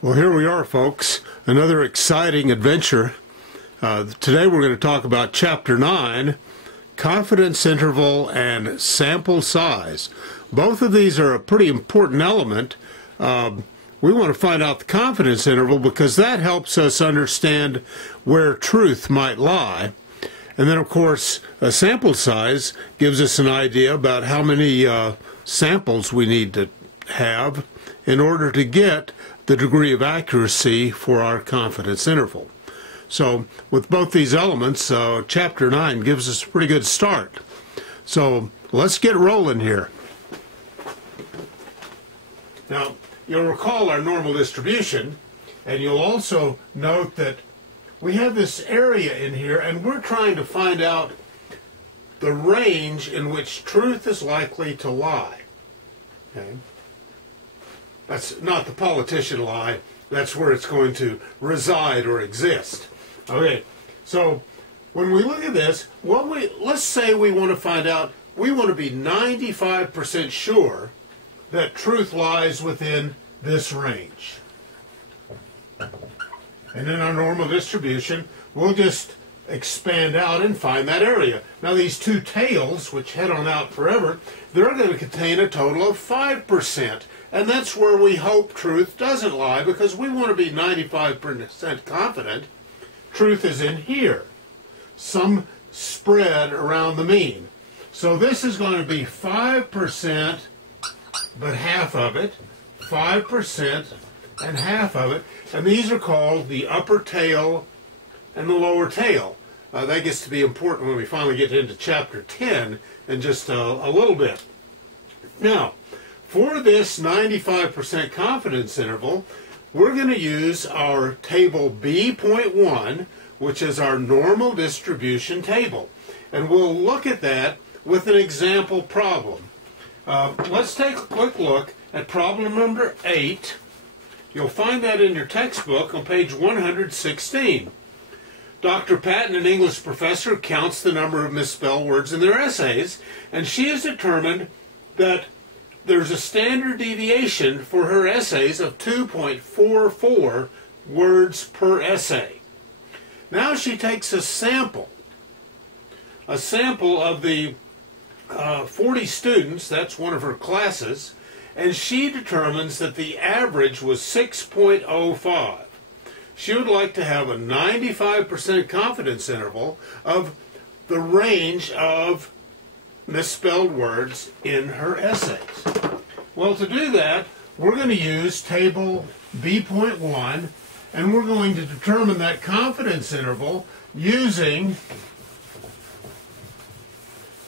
Well, here we are, folks. Another exciting adventure. Today we're going to talk about Chapter 9, Confidence Interval and Sample Size. Both of these are a pretty important element. We want to find out the confidence interval because that helps us understand where truth might lie. And then, of course, a sample size gives us an idea about how many samples we need to have in order to get the degree of accuracy for our confidence interval. So with both these elements, Chapter 9 gives us a pretty good start. So let's get rolling here. Now, you'll recall our normal distribution, and you'll also note that we have this area in here, and we're trying to find out the range in which truth is likely to lie. Okay? That's not the politician lie. That's where it's going to reside or exist. Okay, so when we look at this, let's say we want to find out, we want to be 95% sure that truth lies within this range. And in our normal distribution, we'll just expand out and find that area. Now these two tails, which head on out forever, they're going to contain a total of 5%. And that's where we hope truth doesn't lie, because we want to be 95% confident truth is in here, some spread around the mean. So this is going to be 5%, but half of it, 5% and half of it, and these are called the upper tail and the lower tail. That gets to be important when we finally get into Chapter 10 in just a little bit. Now, for this 95% confidence interval, we're going to use our table B.1, which is our normal distribution table. And we'll look at that with an example problem. Let's take a quick look at problem number 8. You'll find that in your textbook on page 116. Dr. Patton, an English professor, counts the number of misspelled words in their essays, and she has determined that there's a standard deviation for her essays of 2.44 words per essay. Now she takes a sample of the 40 students, that's one of her classes, and she determines that the average was 6.05. She would like to have a 95% confidence interval of the range of misspelled words in her essays. Well, to do that, we're going to use table B.1, and we're going to determine that confidence interval using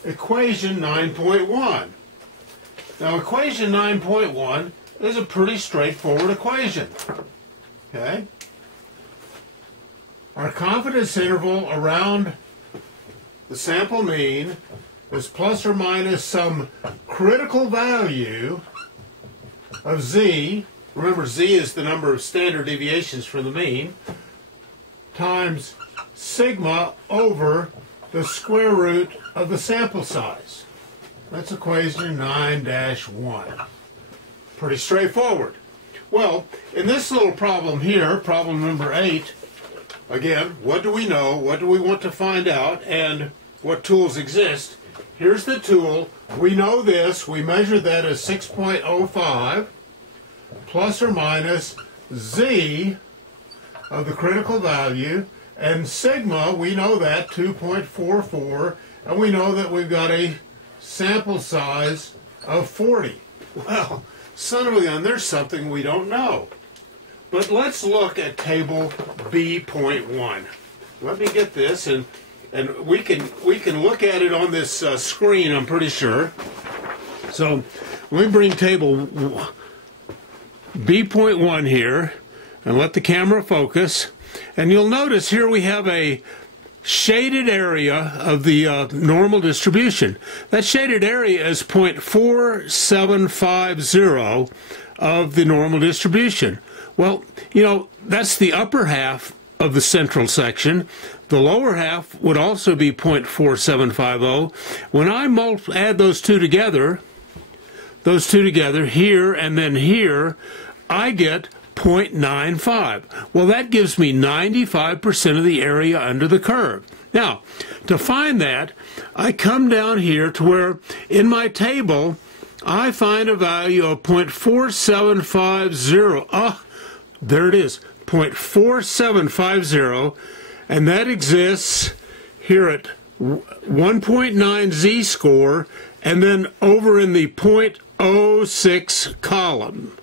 equation 9.1. Now, equation 9.1 is a pretty straightforward equation. Okay? Our confidence interval around the sample mean is plus or minus some critical value of z, remember z is the number of standard deviations from the mean, times sigma over the square root of the sample size. That's equation 9-1. Pretty straightforward. Well, in this little problem here, problem number 8, again, what do we know, what do we want to find out, and what tools exist? Here's the tool. We know this. We measure that as 6.05 plus or minus z of the critical value, and sigma, we know that, 2.44, and we know that we've got a sample size of 40. Well, son of a gun, there's something we don't know. But let's look at table B.1. Let me get this, and we can look at it on this screen, I'm pretty sure. So let me bring table B.1 here and let the camera focus. And you'll notice here we have a shaded area of the normal distribution. That shaded area is 0.4750 of the normal distribution. Well, you know, that's the upper half of the central section. The lower half would also be 0.4750. When I add those two together here and then here, I get 0.95. Well, that gives me 95% of the area under the curve. Now, to find that, I come down here to where in my table, I find a value of 0.4750. Ah, there it is, 0.4750, and that exists here at 1.9 z-score, and then over in the 0.06 column.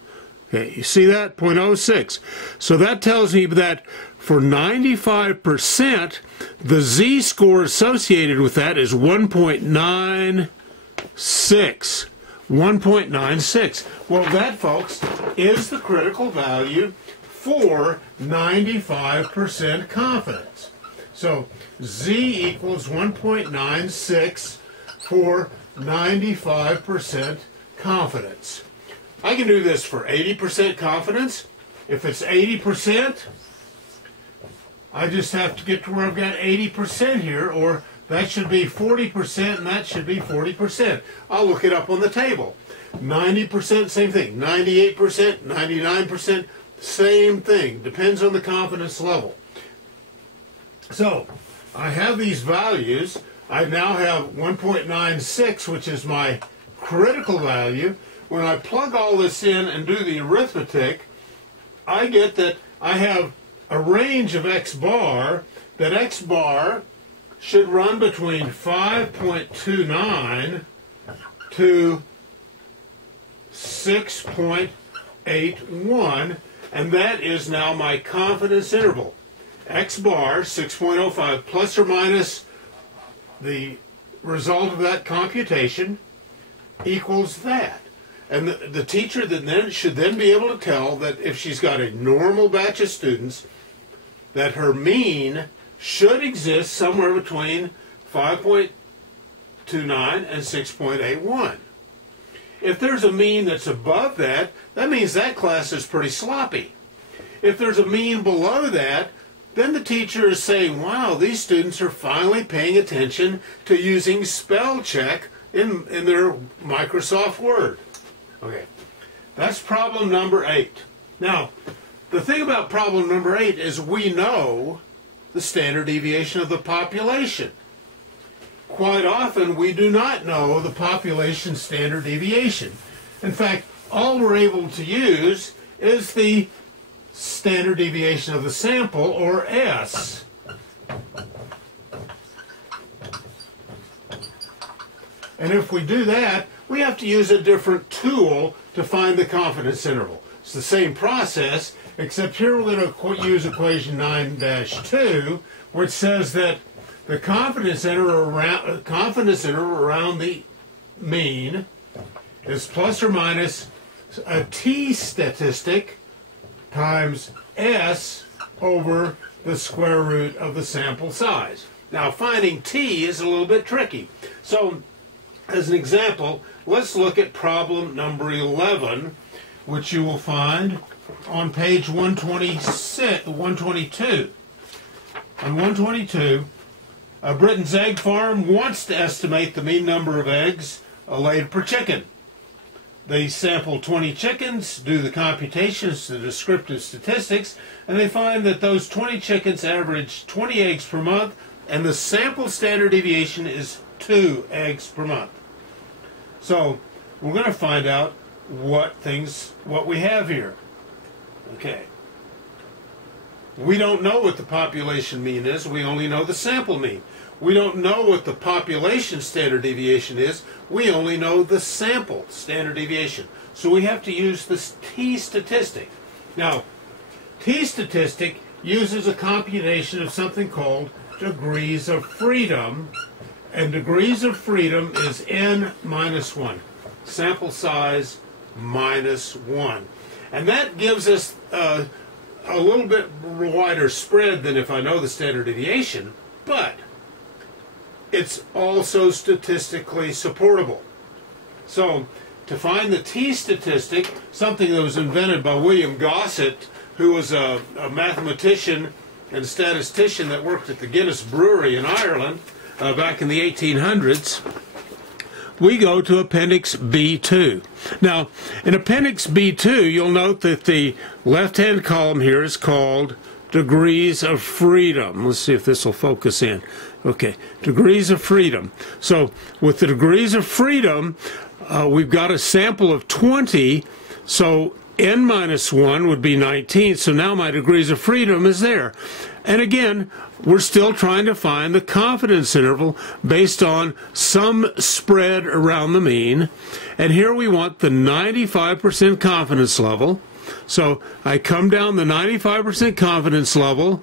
Okay, you see that? 0.06. So that tells me that for 95%, the z-score associated with that is 1.96. 1.96. Well, that, folks, is the critical value for 95% confidence. So z equals 1.96 for 95% confidence. I can do this for 80% confidence. If it's 80%, I just have to get to where I've got 80% here, or that should be 40% and that should be 40%. I'll look it up on the table. 90%, same thing. 98%, 99%, same thing. Depends on the confidence level. So, I have these values. I now have 1.96, which is my critical value. When I plug all this in and do the arithmetic, I get that I have a range of x bar, that x bar should run between 5.29 to 6.81, and that is now my confidence interval. X bar, 6.05, plus or minus the result of that computation, equals that. And the teacher should then be able to tell that if she's got a normal batch of students, that her mean should exist somewhere between 5.29 and 6.81. If there's a mean that's above that, that means that class is pretty sloppy. If there's a mean below that, then the teacher is saying, wow, these students are finally paying attention to using spell check in their Microsoft Word. Okay, that's problem number 8. Now, the thing about problem number 8 is we know the standard deviation of the population. Quite often, we do not know the population standard deviation. In fact, all we're able to use is the standard deviation of the sample, or S. And if we do that, we have to use a different tool to find the confidence interval. It's the same process, except here we're going to use equation 9-2, which says that the confidence interval around the mean is plus or minus a t statistic times S over the square root of the sample size. Now, finding t is a little bit tricky. So, as an example, let's look at problem number 11, which you will find on page 122. On 122, Britain's egg farm wants to estimate the mean number of eggs laid per chicken. They sample 20 chickens, do the computations, the descriptive statistics, and they find that those 20 chickens average 20 eggs per month, and the sample standard deviation is 2 eggs per month. So we're going to find out what we have here. Okay. We don't know what the population mean is. We only know the sample mean. We don't know what the population standard deviation is. We only know the sample standard deviation. So we have to use this t-statistic. Now, t-statistic uses a computation of something called degrees of freedom, and degrees of freedom is n minus 1. Sample size minus 1. And that gives us a little bit wider spread than if I know the standard deviation, but it's also statistically supportable. So, to find the t-statistic, something that was invented by William Gossett, who was a mathematician and statistician that worked at the Guinness Brewery in Ireland back in the 1800s, we go to Appendix B2. Now, in Appendix B2, you'll note that the left-hand column here is called degrees of freedom. Let's see if this will focus in. Okay, degrees of freedom. So with the degrees of freedom, we've got a sample of 20, so n minus 1 would be 19, so now my degrees of freedom is there. And again, we're still trying to find the confidence interval based on some spread around the mean. And here we want the 95% confidence level. So I come down the 95% confidence level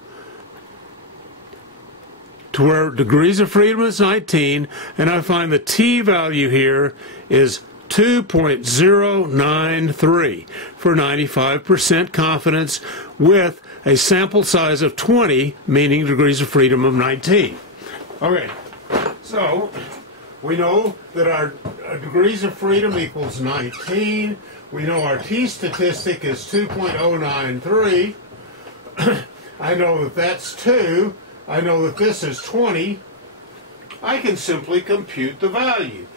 to where degrees of freedom is 19, and I find the t-value here is 2.093 for 95% confidence with a sample size of 20, meaning degrees of freedom of 19. Okay, so we know that our degrees of freedom equals 19. We know our t-statistic is 2.093. I know that that's 2. I know that this is 20. I can simply compute the value.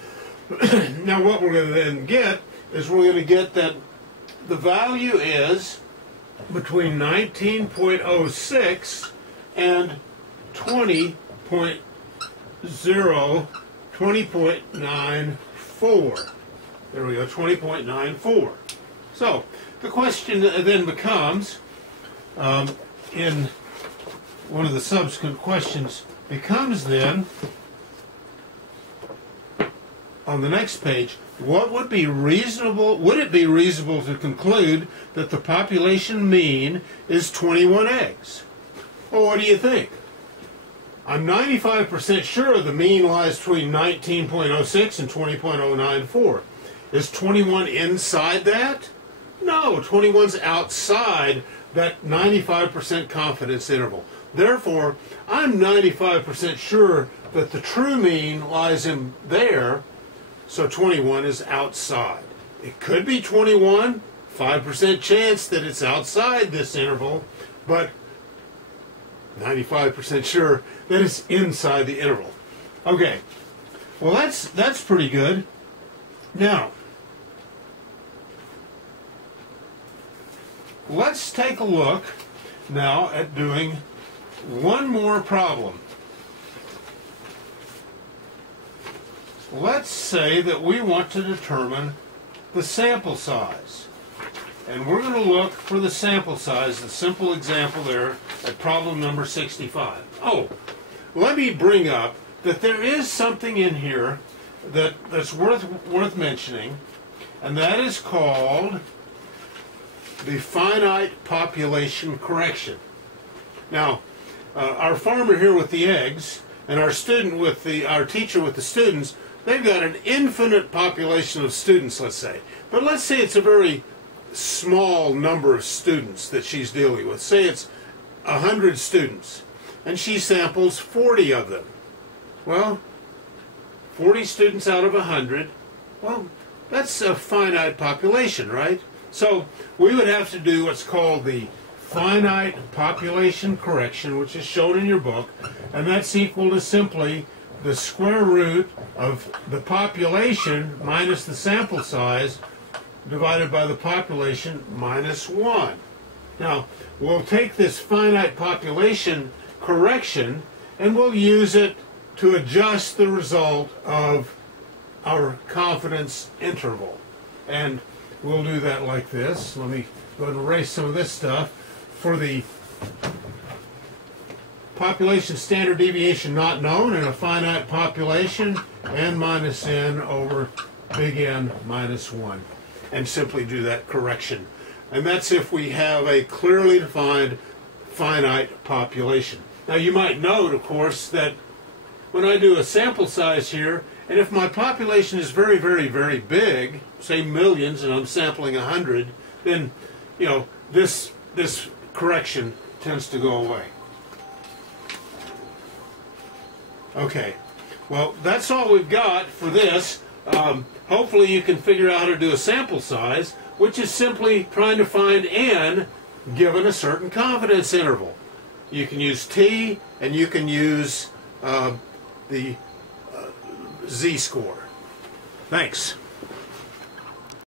Now what we're going to then get is we're going to get that the value is between 19.06 and 20.94. There we go, 20.94. So the question then becomes, in one of the subsequent questions becomes then, on the next page, what would be reasonable, would it be reasonable to conclude that the population mean is 21 eggs? Well, what do you think? I'm 95% sure the mean lies between 19.06 and 20.094. Is 21 inside that? No, 21's outside that 95% confidence interval. Therefore, I'm 95% sure that the true mean lies in there, so 21 is outside. It could be 21, 5% chance that it's outside this interval, but 95% sure that it's inside the interval. Okay, well that's pretty good. Now, let's take a look now at doing one more problem. Let's say that we want to determine the sample size. And we're going to look for the sample size, the simple example there at problem number 65. Oh, let me bring up that there is something in here that's worth mentioning, and that is called the finite population correction. Now, our farmer here with the eggs and our student with our teacher with the students, they've got an infinite population of students, let's say. But let's say it's a very small number of students that she's dealing with. Say it's 100 students, and she samples 40 of them. Well, 40 students out of 100, well, that's a finite population, right? So we would have to do what's called the finite population correction, which is shown in your book, and that's equal to simply the square root of the population minus the sample size divided by the population minus 1. Now, we'll take this finite population correction and we'll use it to adjust the result of our confidence interval. And we'll do that like this. Let me go ahead and erase some of this stuff. For the population standard deviation not known in a finite population, n minus n over big N minus 1. And simply do that correction. And that's if we have a clearly defined finite population. Now you might note, of course, that when I do a sample size here, and if my population is very, very, very big, say millions, and I'm sampling 100, then, you know, this correction tends to go away. Okay, well, that's all we've got for this. Hopefully you can figure out how to do a sample size, which is simply trying to find n given a certain confidence interval. You can use t, and you can use the z-score. Thanks.